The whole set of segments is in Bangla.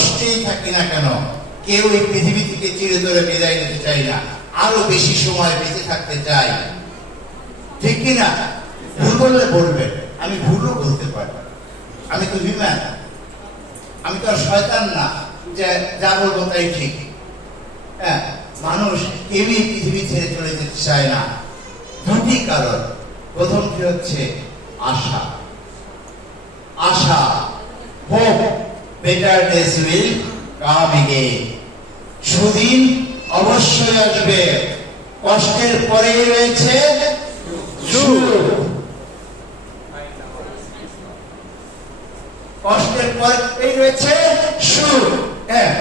কষ্টেই থাকি না কেন, কেউ এই পৃথিবী থেকে চিরতরে বিদায় নিতে চাই না, আরো বেশি সময় বেঁচে থাকতে চাই। ঠিক কিনা? ভুল বললে বলবেন, আমি ভুলও বলতে পারি। আমি তো বিমান, আমি তো আর শয়তান না যে যা বলবো তাই ঠিক। হ্যাঁ, মানুষ কেউই পৃথিবী ছেড়ে চলে যেতে চায় না। দুটি কারণ। প্রথম কি হচ্ছে আশা। আশা, hope, better days will come again. সুদিন অবশ্যই আসবে, কষ্টের পরেই রয়েছে সুখ। কষ্টের পরেই রয়েছে সুখ। হ্যাঁ,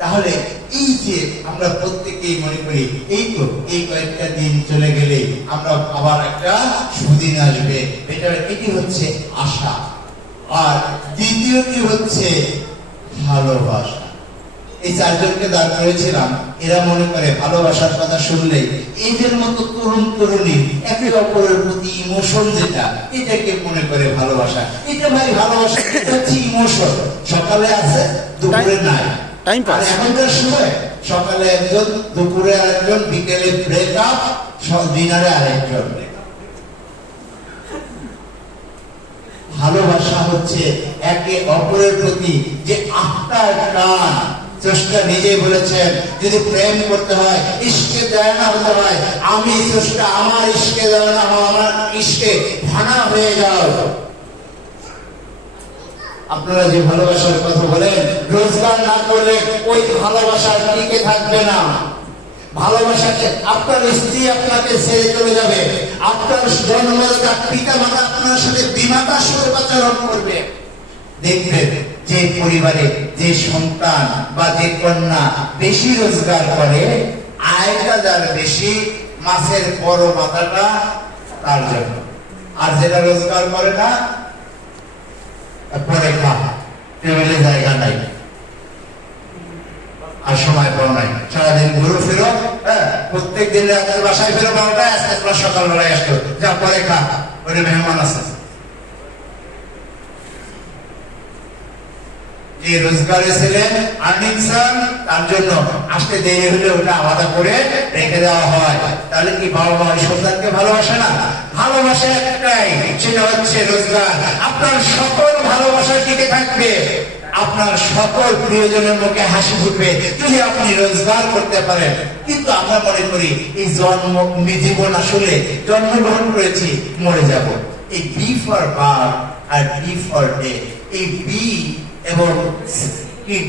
তাহলে এই যে আমরা প্রত্যেকেই মনে করি এই তো এই কয়েকটা দিন চলে গেলে আমরা আবার একটা সুদিন আসবে, এটি হচ্ছে আশা। আর দ্বিতীয়টি হচ্ছে ভালোবাসা। এই চারজনকে দাঁড় করেছিলাম, এরা মনে করে ভালোবাসার কথা শুনলেই এদের মতো তরুণ তরুণী একে অপরের প্রতি ইমোশন, যেটা এটাকে মনে করে ভালোবাসা। এটা ভাই ভালোবাসা হচ্ছে ইমোশন। সকালে আছে, দুপুরে নাই। এখনকার সময় সকালে একজন, দুপুরে আরেকজন, বিকেলে ব্রেকআপ, ডিনারে আরেকজন। ভালোবাসা হচ্ছে একে অপরের প্রতি যে আত্মার টান। স্রষ্টা নিজে বলেছেন, যদি প্রেম করতে হয়, ইশকে দেওয়ানা হতে হয়, আমি স্রষ্টা আমার ইশকে দেওয়ানা হও, আমার ইশকে ফানা হয়ে যাও। আপনারা যে ভালোবাসার কথা বলেন, রোজগার না করলে ওই ভালোবাসা টিকে থাকবে না। ভালোবাসাকে আপনার স্ত্রী আপনাকে ছেড়ে চলে যাবে, আপনার জন্মদাতা পিতা মাতা আপনার সাথে বিমাতা স্বরূপ আচরণ করবে। দেখবেন যে পরিবারে যে সন্তান বা যে কন্যা বেশি রোজগার করে, আয়টা যার বেশি, মাছের বড় মাথাটা তার জন্য। আর যেটা রোজগার করে না, পরে খা, টেবিলে জায়গা নাই, আর সময় পাও নাই, সারাদিন ঘুরো ফিরো। হ্যাঁ, প্রত্যেক দিন রাতে বাসায় ফিরো 12টায়, আজকে সকালবেলায় আসতো, যা পরে খা, ওরে মেহমান আছে। যে রোজগারে ছিলেন, আর্নিং চান, তার জন্য আসতে দেরি হলে ওটা আলাদা করে রেখে দেওয়া হয়। তাহলে কি বাবা মা সন্তানকে ভালোবাসে না? ভালোবাসা একটাই, সেটা হচ্ছে রোজগার। আপনার সকল ভালোবাসা টিকে থাকবে, আপনার সকল প্রিয়জনের মুখে হাসি ফুটবে যদি আপনি রোজগার করতে পারেন। কিন্তু আমরা মনে করি এই জীবন আসলে জন্মগ্রহণ করেছি, মরে যাব। এই বি ফর বার্থ আর ডি ফর ডেথ, এই বি এবং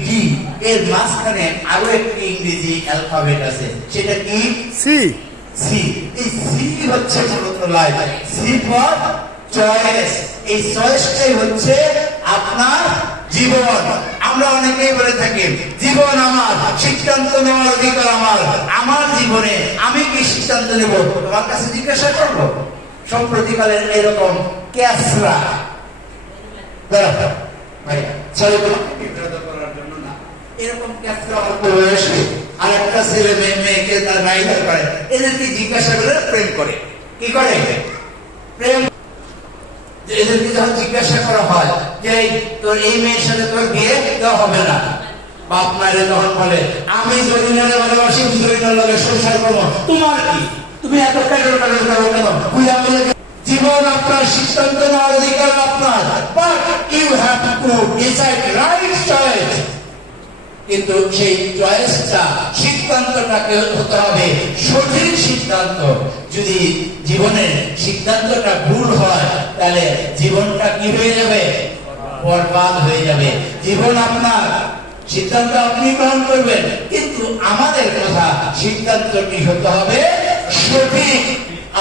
ডি এর মাঝখানে আরো একটি ইংরেজি অ্যালফাবেট আছে, সেটা কি? সি। সি। এই সি হচ্ছে মূলত লাইফ। C for choice. এই চয়েসটাই হচ্ছে আপনার জীবন। আমরা অনেকেই বলে থাকি, জীবন আমার, সিদ্ধান্ত নেওয়ার অধিকার আমার। আমার জীবনে আমি কি সিদ্ধান্ত নেব? তোমার কাছে জিজ্ঞাসা করবো? সম্প্রতিকালের এরকম ক্যাসরা এরকম আরেকটা ছেলে মেয়েকে তার নাইদার করে, এদেরকে জিজ্ঞাসা করে প্রেম করে। কি করে? প্রেম। এদেরকে যখন জিজ্ঞাসা করা হয় যে তোর এই মেয়ের সাথে তোর বিয়ে দেওয়া হবে না, বাপ মায়ের তখন বলে, আমি জরিনারে ভালোবাসি, জরিনার লগে সংসার করবো, তোমার কি? তুমি এত প্যাডল প্যাডল করো কেন? জীবন আপনার, সিদ্ধান্ত নেওয়ার অধিকার আপনার, but you have to decide right choice. কিন্তু সেই চয়েসটা, সিদ্ধান্তটাকে হতে হবে সঠিক সিদ্ধান্ত। যদি জীবনের সিদ্ধান্তটা ভুল হয়, তাহলে জীবনটা কি হয়ে যাবে? বরবাদ হয়ে যাবে। জীবন আপনার, সিদ্ধান্ত আপনি গ্রহণ করবেন, কিন্তু আমাদের কথা, সিদ্ধান্তটি হতে হবে সঠিক।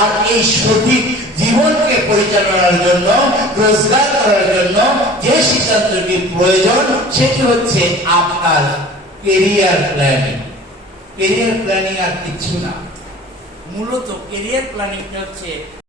আর এই সঠিক জীবনকে পরিচালনার জন্য, রোজগার করার জন্য যে সিদ্ধান্তটি প্রয়োজন, সেটি হচ্ছে আপনার কেরিয়ার প্ল্যানিং। কেরিয়ার প্ল্যানিং আর কিছু না। মূলত কেরিয়ার প্ল্যানিংটা হচ্ছে